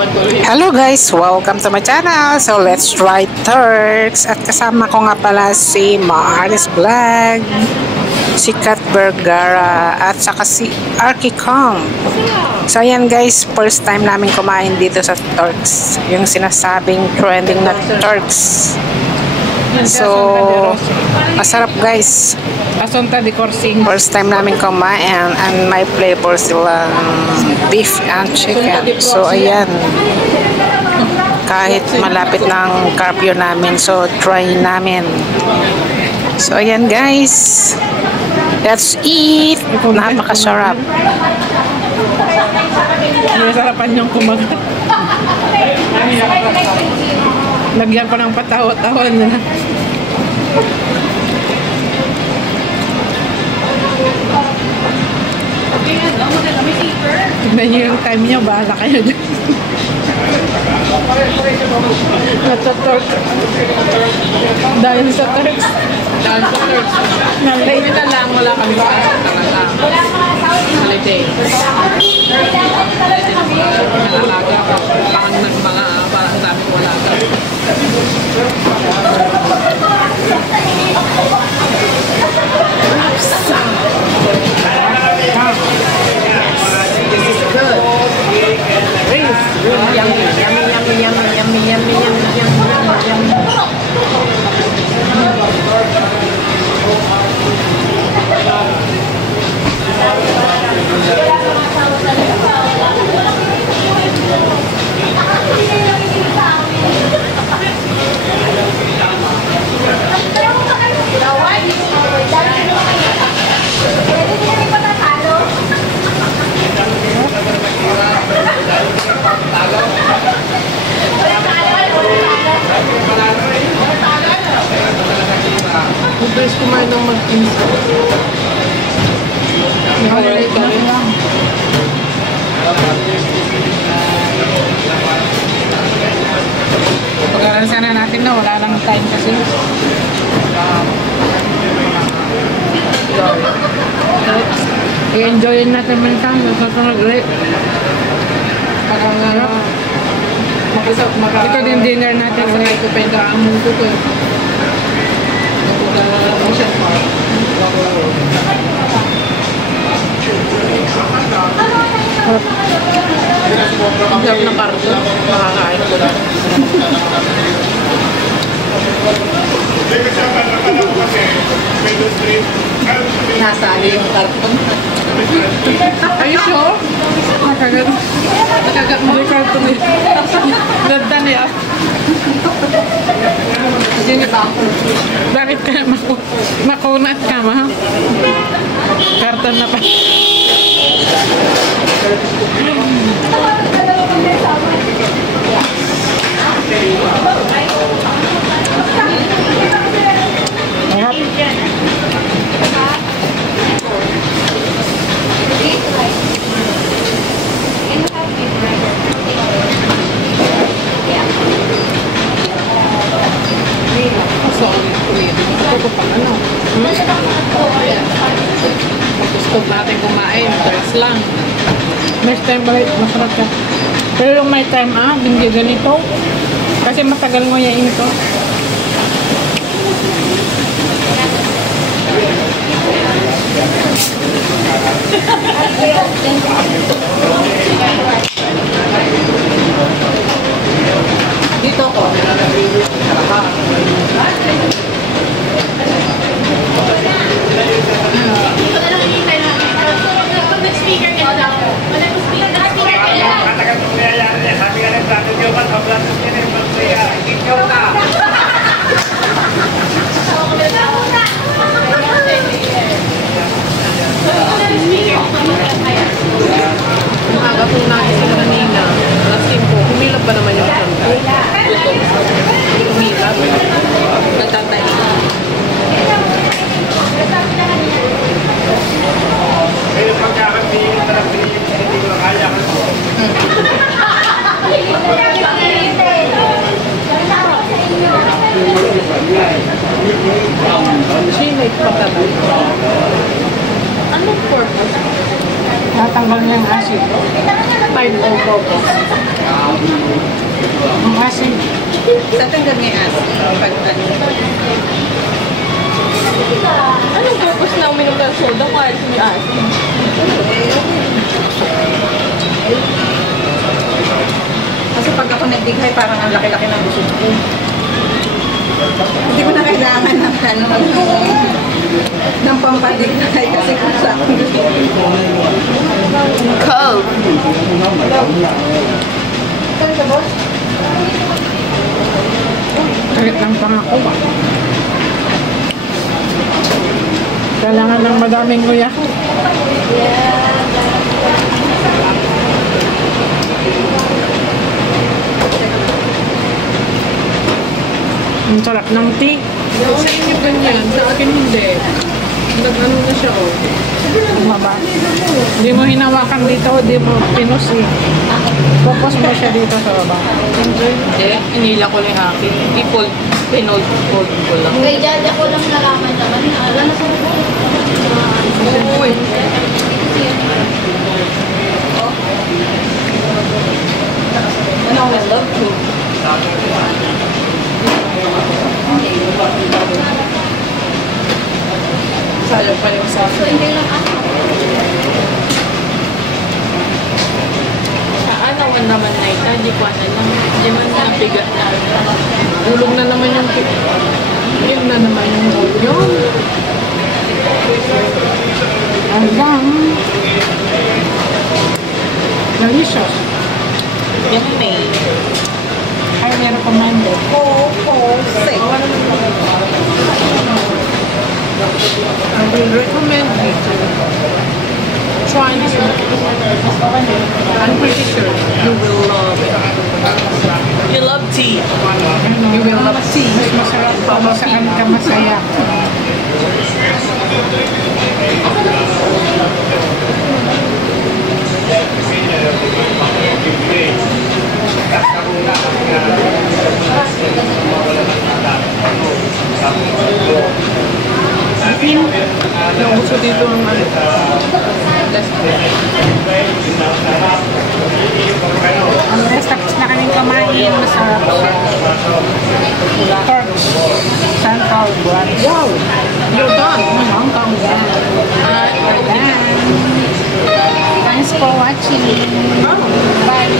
Hello guys, welcome to my channel. So let's try Turks. At kasama ko nga pala si Maris Vlog, si Kat Vergara, at saka si Arky Kong. So ayan guys, first time namin kumain dito sa Turks, yung sinasabing trending na Turks. So masarap guys. First time namin kumain, and may flavor silang beef and chicken. So ayan, kahit malapit ng curfew namin, so try namin. So ayan guys, let's eat. Napakasarap. Nasarapan niyang kumagat. Lagyan pa ng patawa-tawa na. Tignan niyo yung time niyo, bahala kayo dyan. Natatork. Dahil sa Turks. Nalate na lang, wala kami sa holiday. Nangalaga ko. Parang mga parang dami ko wala ka. This is good. It's really yummy. Guys, kumain ng mag-insa. Nakalagay ka rin. Pag-aral sana natin na wala lang time kasi. I-enjoyin natin minsan. Nasusunod ulit. Ito din dinner natin. Sanay ko pa yung kaamon ko ko. Ang sarap ng karton. Makakain ko lang. Nasali yung karton. Are you sure? Nakagat mo yung karton eh. Dandan eh. Bakit kaya makunat ka ma? Karton na pa. Gusto natin kumain, first lang. Next time balik, masarap ka. Pero yung may time hindi ganito. Kasi matagal mo yan ito. Dito ko. Speaker ka lang. Wala ko speaker ka lang. Katakan mo kaya yan. Sabi ka ng plato niyo ba? Ang plato niyo na yung magsaya. Ikaw na. Umaga po natin sa kanina. Lasing po. Humilap ba naman yung santa? Humilap. Nagtatay. Kaya pagkakapihin na lang hindi ko lang kaya. Sinate pa talaga. Anong purpose? Tatanggal niya yung acid. 5 o 4. Ang asin. Sa tanggal may asin. Anong purpose na uminom ng soda kahit may asin? Kasi pag ako nagdighay, parang ang laki-laki ng busog ko. Hindi ko na kailangan ng ng pampadighay kasi kung sa akin gusto ko. Coke! Sakit lang pangako ba? Kailangan ng madaming uya. Ang sarap ng tea. Sa inyo ganyan, sa akin hindi. Nag-ano na siya oh. Bumaba. Hindi mo hinawakan dito, hindi mo pinus eh. Focus mo siya dito sa baba. Hindi, inila ko lang yung akin. Hindi pinold ko lang. Kay Jaja ko lang nalaman naman. Alam na sa Uy! Ano, I love to. Sayang pa yung sa So, hindi lang ako. ano man naman na ito, hindi ko ano lang. Hindi man nabigat na. Ulong na naman yung yun na naman yung yun. Hanggang delicious. Yummy. Highly recommended. Say. I will recommend you to try this one. I'm pretty sure you will love it. You love tea. You will love tea. Mas masarap kung saan ka masaya. Nauso dito ang ano. Ang rest, tapos na kaming kumain. Masarap siya. Torch. Central brand. Wow! You're done. Ang kanggan. We're done. Thanks for watching. Bye.